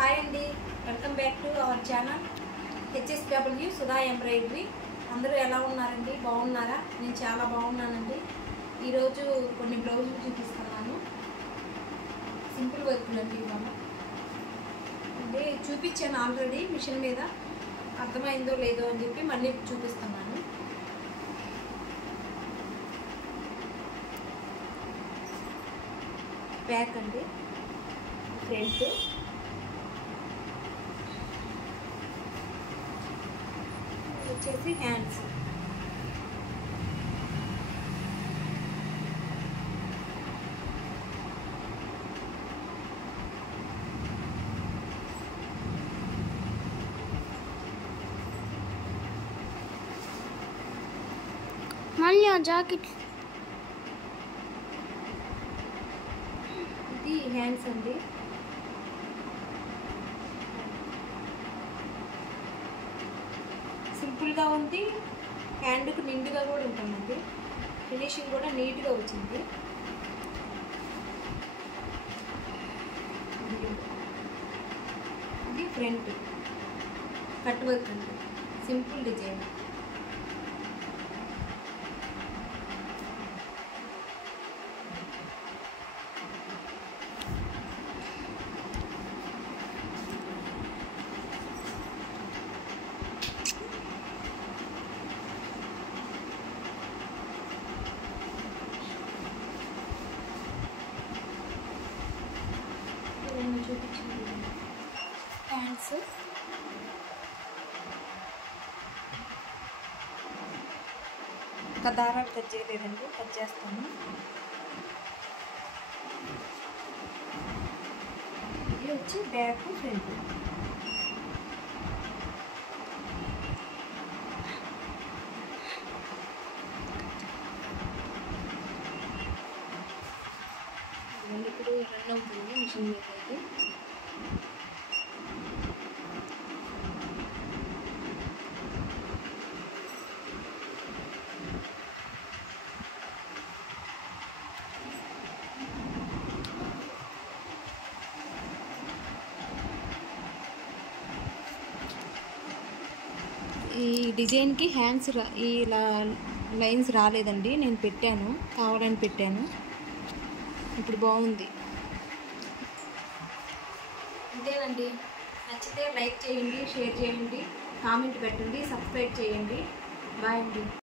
Hi అండి, welcome back to our channel HSW Sudha embroidery. అందరూ ఎలా ఉన్నారండి? బాగున్నారా? నేను చాలా బాగున్నానండి. ఈరోజు కొన్ని బ్లౌజులు చూపిస్తున్నాను. సింపుల్ వర్క్లు అండి. ఇవాళ అంటే చూపించాను ఆల్రెడీ మిషన్ మీద, అర్థమైందో లేదో అని చెప్పి మళ్ళీ చూపిస్తున్నాను. బ్యాక్ అండి, ఫ్రంట్, వచ్చేసి హ్యాండ్స్. మళ్ళీ ఆ జాకెట్ ఇది హ్యాండ్స్ అండి. సింపుల్గా ఉంది, హ్యాండ్కు నిండుగా కూడా ఉంటుందండి. ఫినిషింగ్ కూడా నీట్గా వచ్చింది. ఇది ఫ్రంట్ కట్ వర్క్ అండి, సింపుల్ డిజైన్. చూపించింది హ్యాండ్స్. ఇంకా దారాలు కట్ చేయలేదండి, కట్ చేస్తాను. ఇది వచ్చి బ్యాక్ ఫ్రంట్. ఇప్పుడు రన్ అవుతుంది మిషన్ మీద. ఈ డిజైన్కి హ్యాండ్స్ ఈ లైన్స్ రాలేదండి, నేను పెట్టాను, కావాలని పెట్టాను. ఇప్పుడు బాగుంది. అంతేనండి. నచ్చితే లైక్ చేయండి, షేర్ చేయండి, కామెంట్ పెట్టండి, సబ్స్క్రైబ్ చేయండి. బాయ్ అండి.